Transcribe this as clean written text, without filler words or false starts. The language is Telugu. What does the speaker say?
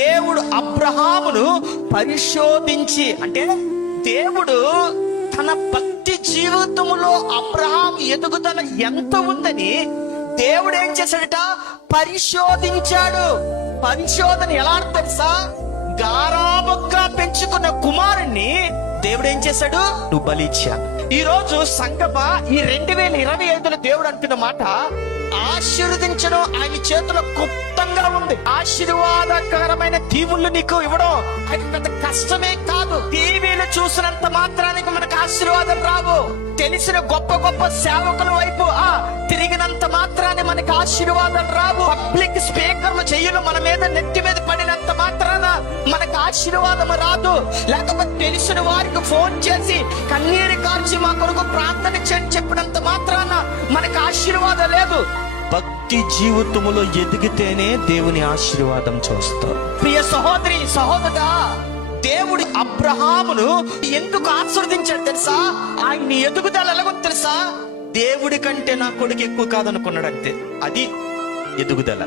దేవుడు అబ్రహామును పరిశోధించి, అంటే దేవుడు తన భక్తి జీవితంలో అబ్రహాం ఎదుగుదల ఎంత ఉందని దేవుడు ఏం చేశాడట, పరిశోధించాడు. పరిశోధన ఎలా తెలుసా? గారాబుగా పెంచుకున్న కుమారుణ్ణి దేవుడు ఏం చేశాడు, నువ్వు బలిచ్చాను. ఈ రోజు సంగమా, ఈ 2025లో దేవుడు అంటున్న మాట, ఆశీర్వదించడం ఆయన చేతిలో గుప్తంగా ఉంది. ఆశీర్వాదకరమైన దీవుళ్ళు నీకు ఇవ్వడం అది పెద్ద కష్టమే కాదు. టీవీలు చూసినంత మాత్రానికి మనకు ఆశీర్వాదం రావు. తెలిసిన గొప్ప గొప్ప సేవకుల వైపు తిరిగినంత మాత్రాన్ని మనకి ఆశీర్వాదం రావు. పబ్లిక్ స్పీకర్లు చెయ్యలు మన మీద నెత్తి మీద పడినంత మాత్రాన మనకు ఆశీర్వాదం రాదు. లేకపోతే తెలిసిన వారికి ఫోన్ చేసి కన్నీరు కార్చి మా కొరకు ప్రార్థన చేయని చెప్పినంత మాత్రాన మనకు ఆశీర్వాదం లేదు. భక్తి జీవితములో ఎదిగితేనే దేవుని ఆశీర్వాదం చూస్తాం. ప్రియ సహోదరి సహోదరా, దేవుడు అబ్రహామును ఎందుకు ఆశీర్వదించాడు తెలుసా? ఆయన ఎదుగుదల ఎలాగో తెలుసా? దేవుడి కంటే నా కొడుకు ఎక్కువ కాదనుకున్నాడు అంతే. అది ఎదుగుదల.